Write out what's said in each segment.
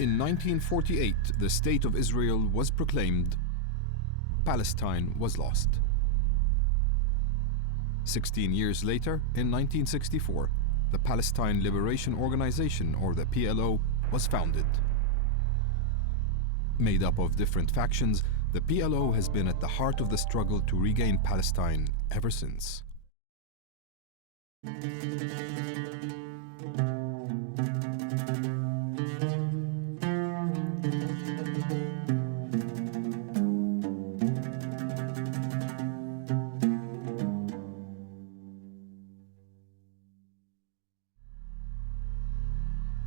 In 1948, the State of Israel was proclaimed. Palestine was lost. 16 years later, in 1964, the Palestine Liberation Organization, or the PLO, was founded. Made up of different factions, the PLO has been at the heart of the struggle to regain Palestine ever since.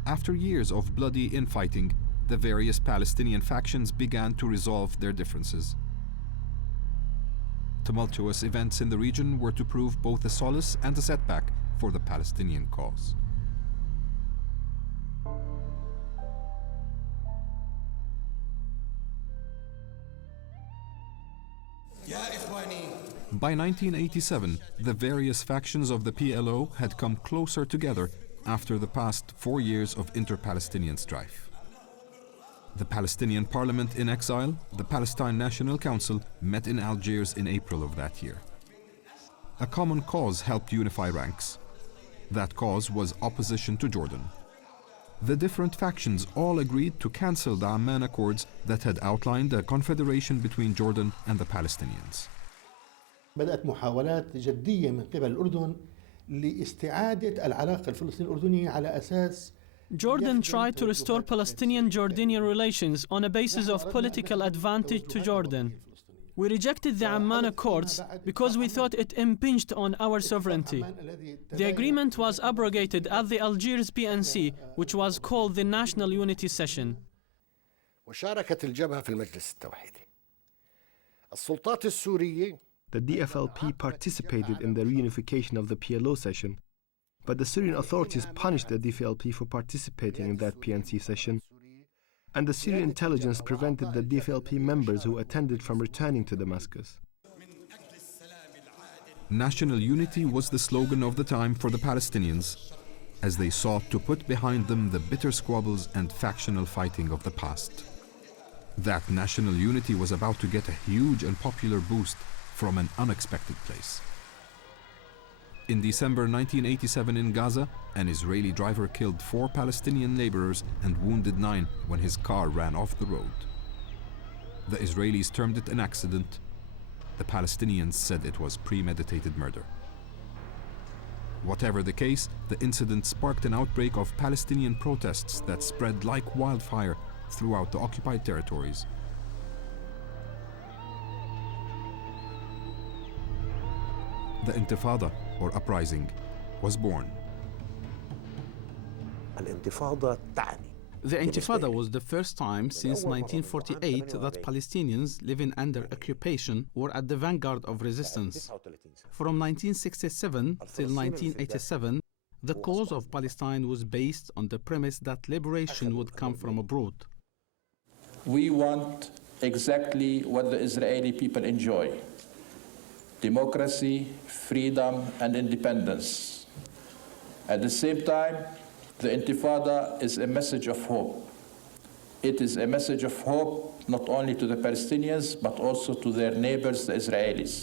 After years of bloody infighting, the various Palestinian factions began to resolve their differences. Tumultuous events in the region were to prove both a solace and a setback for the Palestinian cause. By 1987, the various factions of the PLO had come closer together after the past 4 years of inter-Palestinian strife. The Palestinian Parliament in exile, the Palestine National Council, met in Algiers in April of that year. A common cause helped unify ranks. That cause was opposition to Jordan. The different factions all agreed to cancel the Amman Accords that had outlined a confederation between Jordan and the Palestinians. بدأت محاولات جدية من قبل الأردن لاستعادة العلاقة الفلسطينية الأردنية على أساس Jordan tried to restore Palestinian-Jordanian relations on a basis of political advantage to Jordan. We rejected the Amman Accords because we thought it impinged on our sovereignty. The agreement was abrogated at the Algiers PNC, which was called the National Unity Session. وشاركت الجبهة في المجلس التوحيدي. السلطات السورية The DFLP participated in the reunification of the PLO session, but the Syrian authorities punished the DFLP for participating in that PNC session, and the Syrian intelligence prevented the DFLP members who attended from returning to Damascus. National unity was the slogan of the time for the Palestinians, as they sought to put behind them the bitter squabbles and factional fighting of the past. That national unity was about to get a huge and popular boost from an unexpected place. In December 1987 in Gaza, an Israeli driver killed 4 Palestinian laborers and wounded 9 when his car ran off the road. The Israelis termed it an accident. The Palestinians said it was premeditated murder. Whatever the case, the incident sparked an outbreak of Palestinian protests that spread like wildfire throughout the occupied territories. The Intifada, or uprising, was born. The Intifada was the first time since 1948 that Palestinians living under occupation were at the vanguard of resistance. From 1967 till 1987, the cause of Palestine was based on the premise that liberation would come from abroad. We want exactly what the Israeli people enjoy: democracy, freedom, and independence. At the same time, the Intifada is a message of hope. It is a message of hope not only to the Palestinians, but also to their neighbors, the Israelis.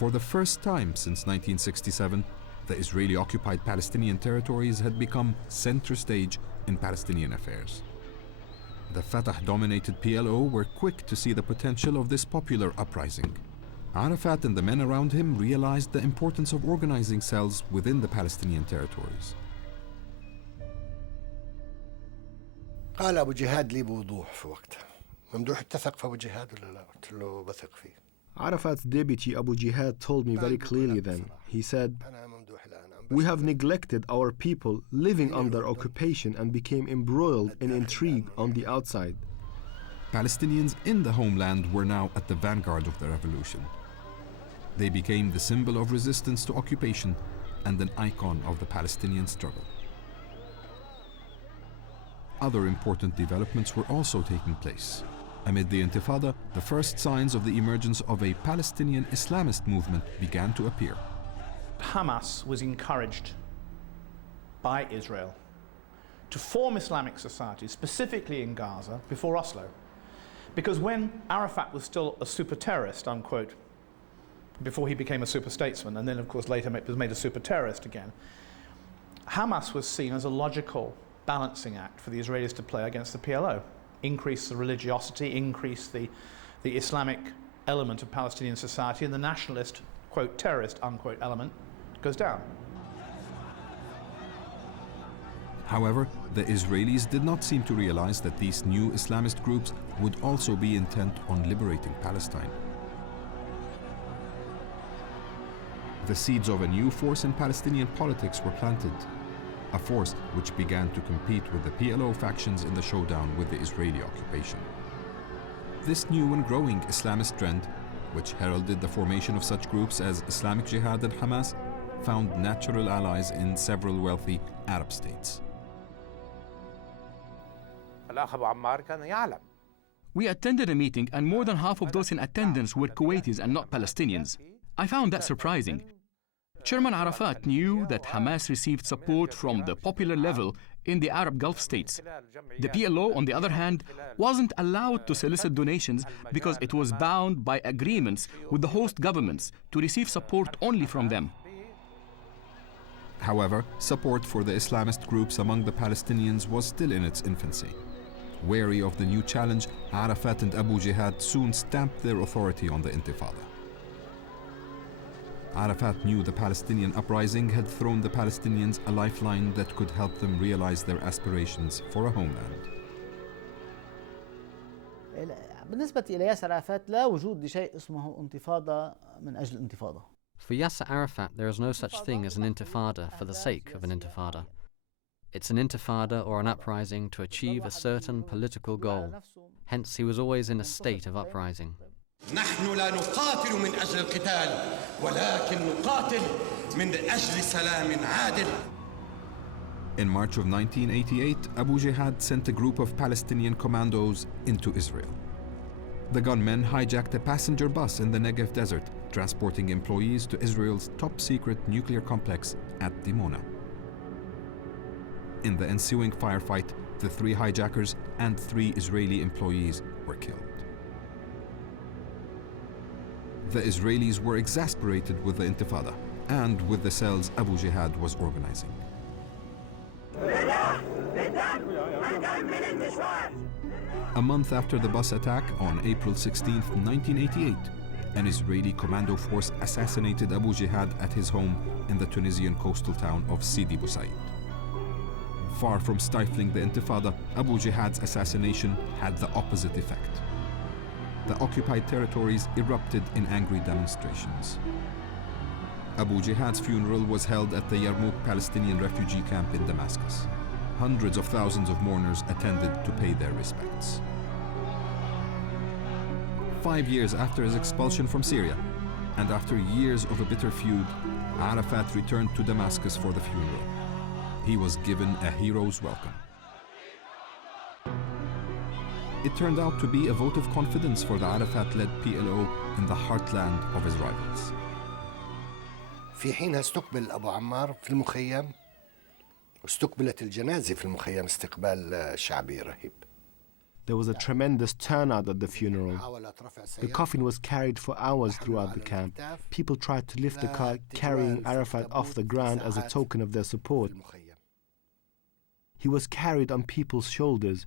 For the first time since 1967, the Israeli-occupied Palestinian territories had become center stage in Palestinian affairs. The Fatah-dominated PLO were quick to see the potential of this popular uprising. Arafat and the men around him realized the importance of organizing cells within the Palestinian territories. قال أبو جهاد لي بوضوح في وقتها ممدوح اتثق في أبو جهاد ولا لا؟ قلت له بثق فيه. Arafat's deputy Abu Jihad told me very clearly then. He said, "We have neglected our people living under occupation and became embroiled in intrigue on the outside." Palestinians in the homeland were now at the vanguard of the revolution. They became the symbol of resistance to occupation and an icon of the Palestinian struggle. Other important developments were also taking place. Amid the Intifada, the first signs of the emergence of a Palestinian Islamist movement began to appear. Hamas was encouraged by Israel to form Islamic societies, specifically in Gaza, before Oslo. Because when Arafat was still a super terrorist, unquote, before he became a super statesman, and then of course later was made a super terrorist again, Hamas was seen as a logical balancing act for the Israelis to play against the PLO. Increase the religiosity, increase the Islamic element of Palestinian society, and the nationalist, quote, terrorist, unquote, element goes down. However, the Israelis did not seem to realize that these new Islamist groups would also be intent on liberating Palestine. The seeds of a new force in Palestinian politics were planted, a force which began to compete with the PLO factions in the showdown with the Israeli occupation. This new and growing Islamist trend, which heralded the formation of such groups as Islamic Jihad and Hamas, found natural allies in several wealthy Arab states. We attended a meeting and more than half of those in attendance were Kuwaitis and not Palestinians. I found that surprising. Chairman Arafat knew that Hamas received support from the popular level in the Arab Gulf states. The PLO, on the other hand, wasn't allowed to solicit donations because it was bound by agreements with the host governments to receive support only from them. However, support for the Islamist groups among the Palestinians was still in its infancy. Wary of the new challenge, Arafat and Abu Jihad soon stamped their authority on the Intifada. Arafat knew the Palestinian uprising had thrown the Palestinians a lifeline that could help them realize their aspirations for a homeland. بالنسبة إلى ياسر عرفات لا وجود لشيء اسمه انتفاضة من أجل انتفاضة. For Yasser Arafat, there is no such thing as an intifada for the sake of an intifada. It's an intifada or an uprising to achieve a certain political goal. Hence, he was always in a state of uprising. نحن لا نقاتل من أجل القتال ولكن نقاتل من أجل سلام عادل. In March of 1988, Abu Jihad sent a group of Palestinian commandos into Israel. The gunmen hijacked a passenger bus in the Negev desert, transporting employees to Israel's top-secret nuclear complex at Dimona. In the ensuing firefight, the 3 hijackers and 3 Israeli employees were killed. The Israelis were exasperated with the Intifada and with the cells Abu Jihad was organizing. A month after the bus attack on April 16, 1988, an Israeli commando force assassinated Abu Jihad at his home in the Tunisian coastal town of Sidi Bou Said. Far from stifling the Intifada, Abu Jihad's assassination had the opposite effect. The occupied territories erupted in angry demonstrations. Abu Jihad's funeral was held at the Yarmouk Palestinian refugee camp in Damascus. Hundreds of thousands of mourners attended to pay their respects. 5 years after his expulsion from Syria, and after years of a bitter feud, Arafat returned to Damascus for the funeral. He was given a hero's welcome. It turned out to be a vote of confidence for the Arafat-led PLO in the heartland of his rivals. في حينها استقبل أبو عمار في المخيم واستقبلت الجنازة في المخيم استقبال شعبي رهيب. There was a tremendous turnout at the funeral. The coffin was carried for hours throughout the camp. People tried to lift the car carrying Arafat off the ground as a token of their support. He was carried on people's shoulders.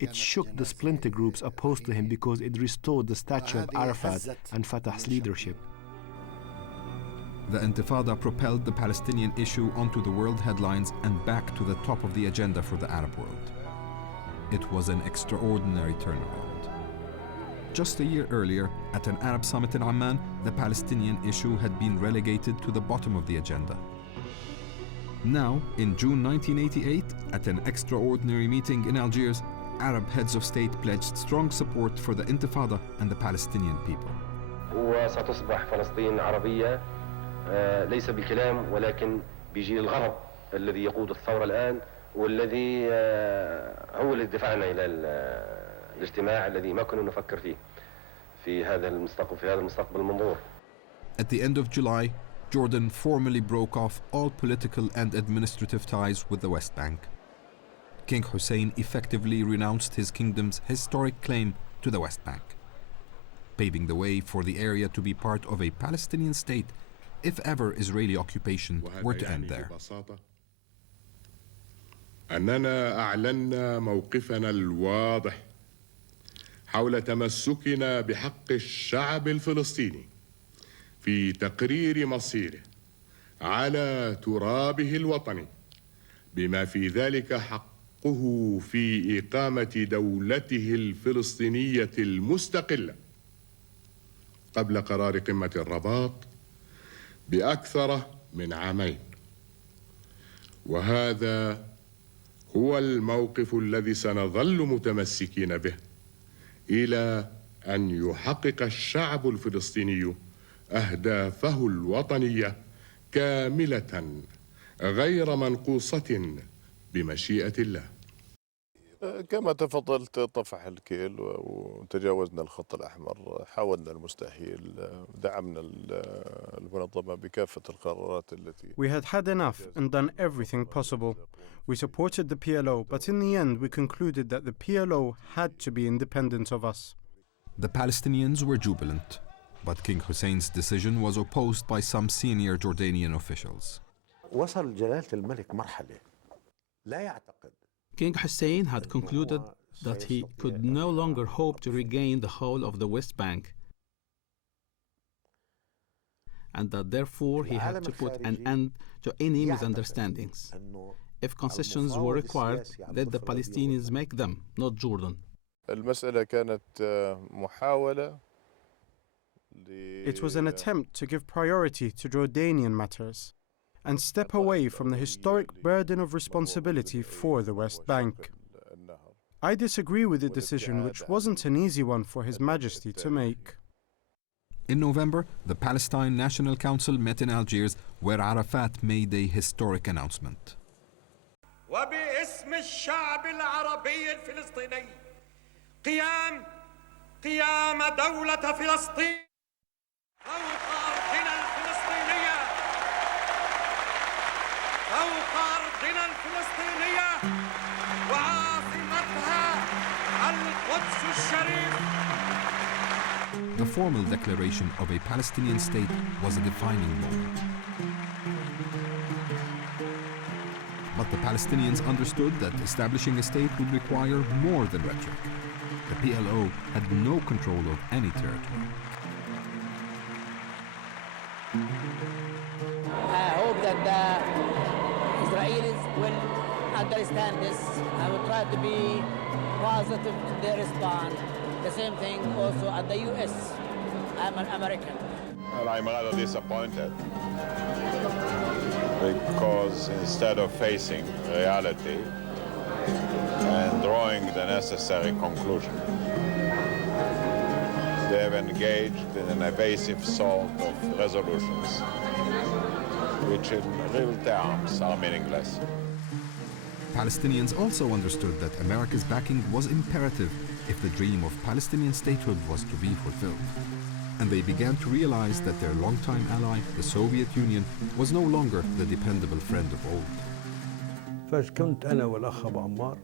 It shook the splinter groups opposed to him because it restored the stature of Arafat and Fatah's leadership. The Intifada propelled the Palestinian issue onto the world headlines and back to the top of the agenda for the Arab world. It was an extraordinary turnaround. Just a year earlier, at an Arab summit in Amman, the Palestinian issue had been relegated to the bottom of the agenda. Now, in June 1988, at an extraordinary meeting in Algiers, Arab heads of state pledged strong support for the Intifada and the Palestinian people. وستصبح فلسطين عربية ليس بالكلام ولكن بجيل الغرب الذي يقود الثورة الآن والذي هو الذي دفعنا إلى الاجتماع الذي ما كنا نفكر فيه في هذا المستقبل المنظور. At the end of July, Jordan formally broke off all political and administrative ties with the West Bank. King Hussein effectively renounced his kingdom's historic claim to the West Bank, paving the way for the area to be part of a Palestinian state if ever Israeli occupation were to end there. أننا أعلنا موقفنا الواضح حول تمسكنا بحق الشعب الفلسطيني في تقرير مصيره على ترابه الوطني بما في ذلك حقه في إقامة دولته الفلسطينية المستقلة قبل قرار قمة الرباط بأكثر من عامين. وهذا هو الموقف الذي سنظل متمسكين به إلى أن يحقق الشعب الفلسطيني أهدافه الوطنية كاملة غير منقوصة بمشيئة الله. كما تفضلت طفح الكيل وتجاوزنا الخط الأحمر، حاولنا المستحيل، دعمنا المنظمة بكافة القرارات التي. We had had enough and done everything possible. We supported the PLO, but in the end we concluded that the PLO had to be independent of us. The Palestinians were jubilant, but King Hussein's decision was opposed by some senior Jordanian officials. وصل جلالة الملك مرحلة لا يعتقد. King Hussein had concluded that he could no longer hope to regain the whole of the West Bank, and that therefore he had to put an end to any misunderstandings. If concessions were required, let the Palestinians make them, not Jordan. المسألة كانت محاولة. It was an attempt to give priority to Jordanian matters and step away from the historic burden of responsibility for the West Bank. I disagree with the decision, which wasn't an easy one for His Majesty to make. In November, the Palestine National Council met in Algiers, where Arafat made a historic announcement. وباسم الشعب العربي الفلسطيني قيام دولة فلسطين فوق أرضنا الفلسطينية وعاصمتها القدس الشريف. The formal declaration of a Palestinian state was a defining moment. But the Palestinians understood that establishing a state would require more than rhetoric. The PLO had no control of any territory. I hope that the Israelis will understand this. I will try to be positive in their response. The same thing also at the US. I'm an American. And I'm rather disappointed because instead of facing reality and drawing the necessary conclusion, they have engaged in an evasive sort of resolutions, which in real terms are meaningless. Palestinians also understood that America's backing was imperative if the dream of Palestinian statehood was to be fulfilled. And they began to realize that their longtime ally, the Soviet Union, was no longer the dependable friend of old. فكنت أنا والأخ أبو عمار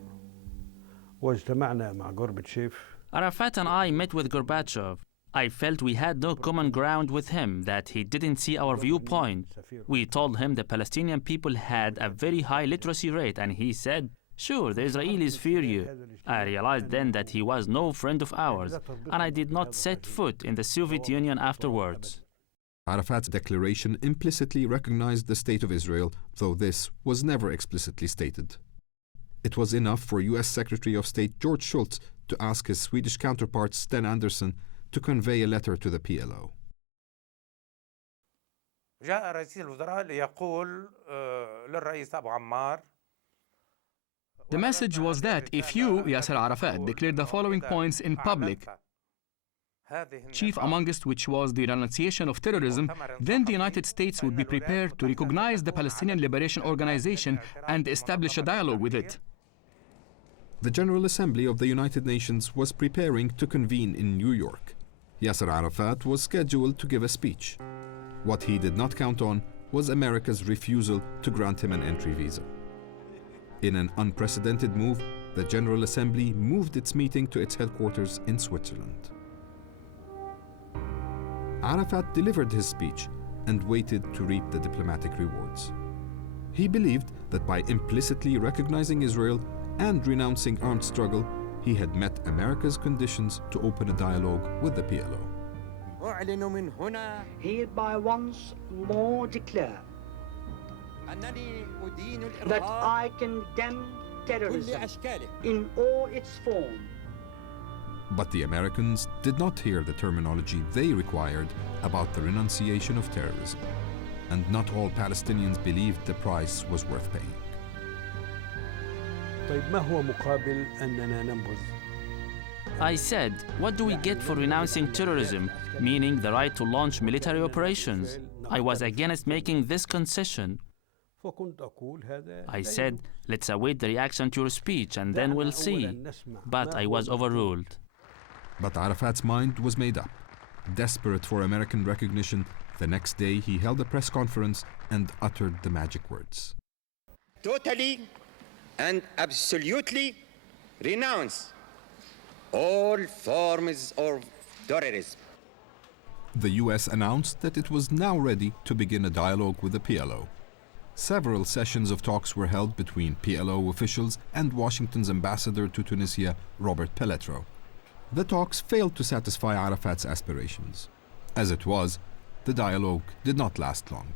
واجتمعنا مع غورباتشيف. Arafat and I met with Gorbachev. I felt we had no common ground with him, that he didn't see our viewpoint. We told him the Palestinian people had a very high literacy rate, and he said, "Sure, the Israelis fear you." I realized then that he was no friend of ours, and I did not set foot in the Soviet Union afterwards. Arafat's declaration implicitly recognized the State of Israel, though this was never explicitly stated. It was enough for U.S. Secretary of State George Shultz to ask his Swedish counterpart Sten Andersson to convey a letter to the PLO. جاء رئيس الوزراء ليقول للرئيس أبو عمار. The message was that if you, Yasser Arafat, declared the following points in public, chief amongst which was the renunciation of terrorism, then the United States would be prepared to recognize the Palestinian Liberation Organization and establish a dialogue with it. The General Assembly of the United Nations was preparing to convene in New York. Yasser Arafat was scheduled to give a speech. What he did not count on was America's refusal to grant him an entry visa. In an unprecedented move, the General Assembly moved its meeting to its headquarters in Switzerland. Arafat delivered his speech and waited to reap the diplomatic rewards. He believed that by implicitly recognizing Israel and renouncing armed struggle, he had met America's conditions to open a dialogue with the PLO. Hereby once more declare that I condemn terrorism in all its forms. But the Americans did not hear the terminology they required about the renunciation of terrorism, and not all Palestinians believed the price was worth paying. I said, what do we get for renouncing terrorism, meaning the right to launch military operations? I was against making this concession. I said, let's await the reaction to your speech and then we'll see. But I was overruled. But Arafat's mind was made up. Desperate for American recognition, the next day he held a press conference and uttered the magic words. Totally and absolutely renounce all forms of terrorism. The US announced that it was now ready to begin a dialogue with the PLO. Several sessions of talks were held between PLO officials and Washington's ambassador to Tunisia, Robert Pelletro. The talks failed to satisfy Arafat's aspirations. As it was, the dialogue did not last long.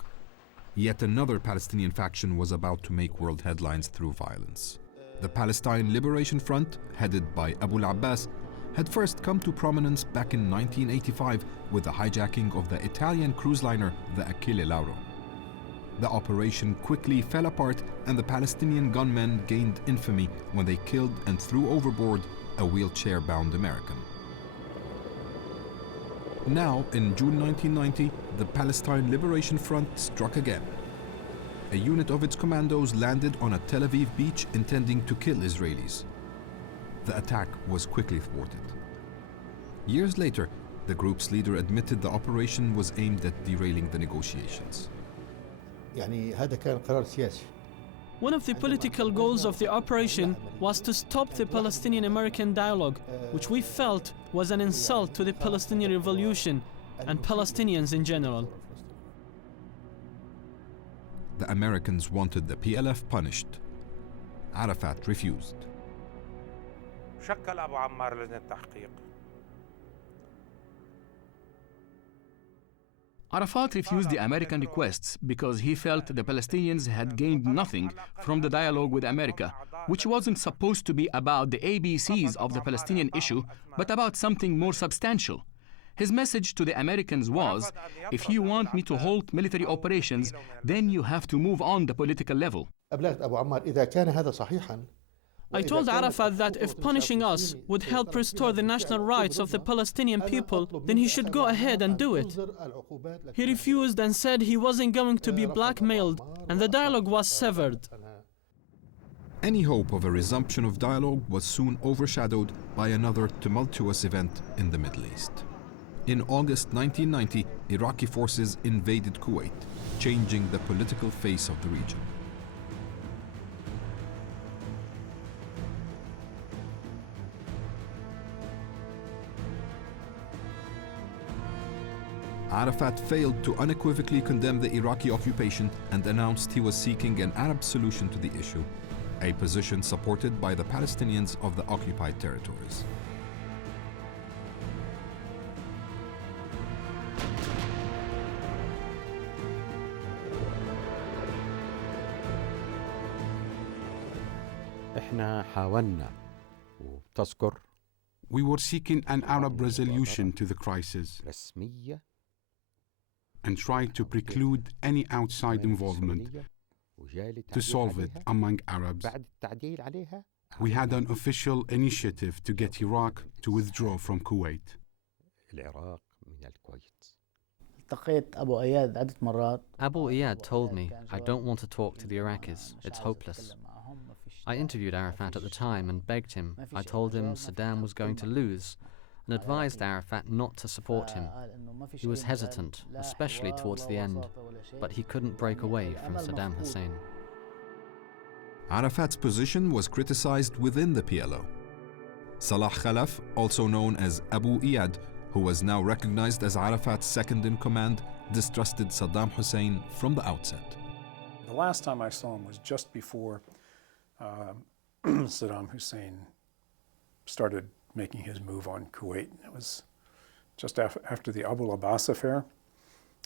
Yet another Palestinian faction was about to make world headlines through violence. The Palestine Liberation Front, headed by Abu al-Abbas, had first come to prominence back in 1985 with the hijacking of the Italian cruise liner the Achille Lauro. The operation quickly fell apart and the Palestinian gunmen gained infamy when they killed and threw overboard a wheelchair-bound American. Now, in June 1990, the Palestine Liberation Front struck again. A unit of its commandos landed on a Tel Aviv beach intending to kill Israelis. The attack was quickly thwarted. Years later, the group's leader admitted the operation was aimed at derailing the negotiations. One of the political goals of the operation was to stop the Palestinian-American dialogue, which we felt was an insult to the Palestinian revolution and Palestinians in general. The Americans wanted the PLF punished. Arafat refused. شكل أبو عمار لجنة تحقيق. Arafat refused the American requests because he felt the Palestinians had gained nothing from the dialogue with America, which wasn't supposed to be about the ABCs of the Palestinian issue, but about something more substantial. His message to the Americans was, if you want me to halt military operations, then you have to move on the political level. I told Arafat that if punishing us would help restore the national rights of the Palestinian people, then he should go ahead and do it. He refused and said he wasn't going to be blackmailed, and the dialogue was severed. Any hope of a resumption of dialogue was soon overshadowed by another tumultuous event in the Middle East. In August 1990, Iraqi forces invaded Kuwait, changing the political face of the region. Arafat failed to unequivocally condemn the Iraqi occupation and announced he was seeking an Arab solution to the issue, a position supported by the Palestinians of the occupied territories. We were seeking an Arab resolution to the crisis and tried to preclude any outside involvement to solve it among Arabs. We had an official initiative to get Iraq to withdraw from Kuwait. Abu Iyad told me, I don't want to talk to the Iraqis, it's hopeless. I interviewed Arafat at the time and begged him. I told him Saddam was going to lose and advised Arafat not to support him. He was hesitant, especially towards the end, but he couldn't break away from Saddam Hussein. Arafat's position was criticized within the PLO. Salah Khalaf, also known as Abu Iyad, who was now recognized as Arafat's second in command, distrusted Saddam Hussein from the outset. The last time I saw him was just before Saddam Hussein started making his move on Kuwait. It was just after the Abu Abbas affair,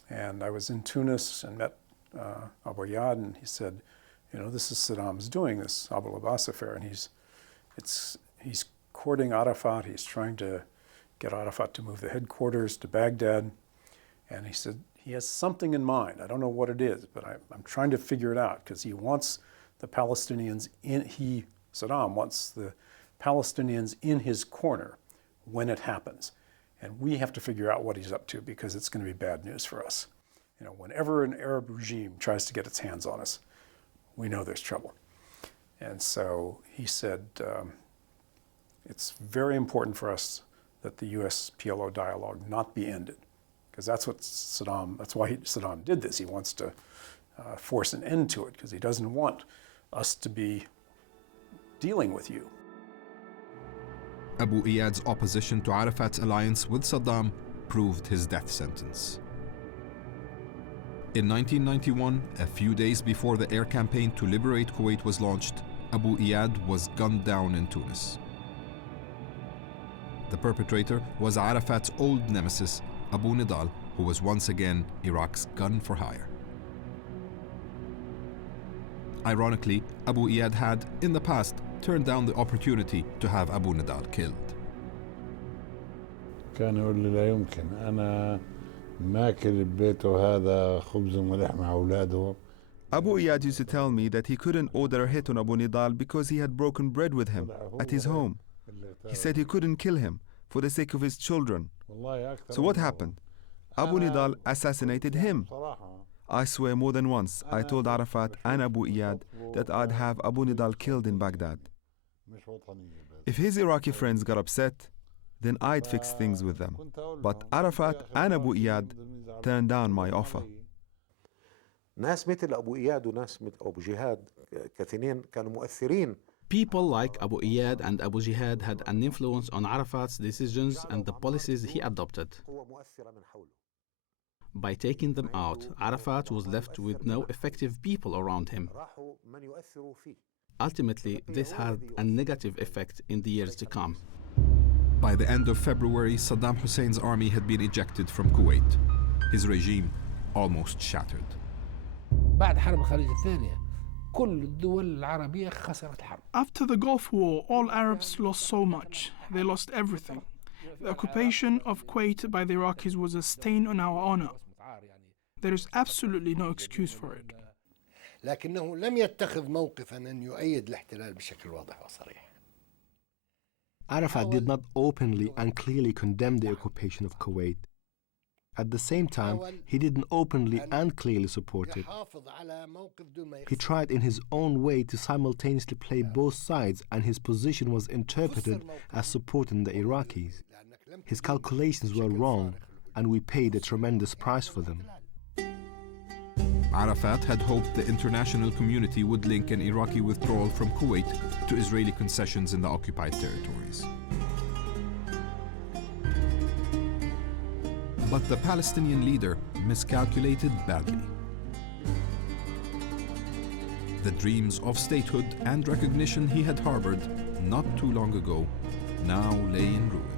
and I was in Tunis and met Abu Iyad, and he said, you know, this is Saddam's doing, this Abu Abbas affair, and he's courting Arafat. He's trying to get Arafat to move the headquarters to Baghdad, and he said he has something in mind. I don't know what it is, but I'm trying to figure it out, because he wants the Palestinians Saddam wants the Palestinians in his corner when it happens, and we have to figure out what he's up to, because it's going to be bad news for us. You know, whenever an Arab regime tries to get its hands on us, we know there's trouble. And so he said, it's very important for us that the US PLO dialogue not be ended, because that's why Saddam did this. He wants to force an end to it, because he doesn't want us to be dealing with you. Abu Iyad's opposition to Arafat's alliance with Saddam proved his death sentence. In 1991, a few days before the air campaign to liberate Kuwait was launched, Abu Iyad was gunned down in Tunis. The perpetrator was Arafat's old nemesis, Abu Nidal, who was once again Iraq's gun for hire. Ironically, Abu Iyad had, in the past, turned down the opportunity to have Abu Nidal killed. كان يقول لي لا يمكن أنا ماكل ببيته هذا خبز وملح مع أولاده. Abu Iyad used to tell me that he couldn't order a hit on Abu Nidal because he had broken bread with him at his home. He said he couldn't kill him for the sake of his children. So what happened? Abu Nidal assassinated him. I swear more than once I told Arafat and Abu Iyad that I'd have Abu Nidal killed in Baghdad. If his Iraqi friends got upset, then I'd fix things with them. But Arafat and Abu Iyad turned down my offer. ناس مثل أبو إياد وناس مثل أبو جهاد كاثنين كانوا مؤثرين. People like Abu Iyad and Abu Jihad had an influence on Arafat's decisions and the policies he adopted. By taking them out, Arafat was left with no effective people around him. Ultimately, this had a negative effect in the years to come. By the end of February, Saddam Hussein's army had been ejected from Kuwait. His regime almost shattered. بعد حرب الخليج الثانية كل الدول العربية خسرت الحرب. After the Gulf War, all Arabs lost so much. They lost everything. The occupation of Kuwait by the Iraqis was a stain on our honor. There is absolutely no excuse for it. لكنه لم يتخذ موقفا أن يؤيد الاحتلال بشكل واضح وصريح. Arafat did not openly and clearly condemn the occupation of Kuwait. At the same time, he didn't openly and clearly support it. He tried in his own way to simultaneously play both sides, and his position was interpreted as supporting the Iraqis. His calculations were wrong, and we paid a tremendous price for them. Arafat had hoped the international community would link an Iraqi withdrawal from Kuwait to Israeli concessions in the occupied territories. But the Palestinian leader miscalculated badly. The dreams of statehood and recognition he had harbored not too long ago now lay in ruin.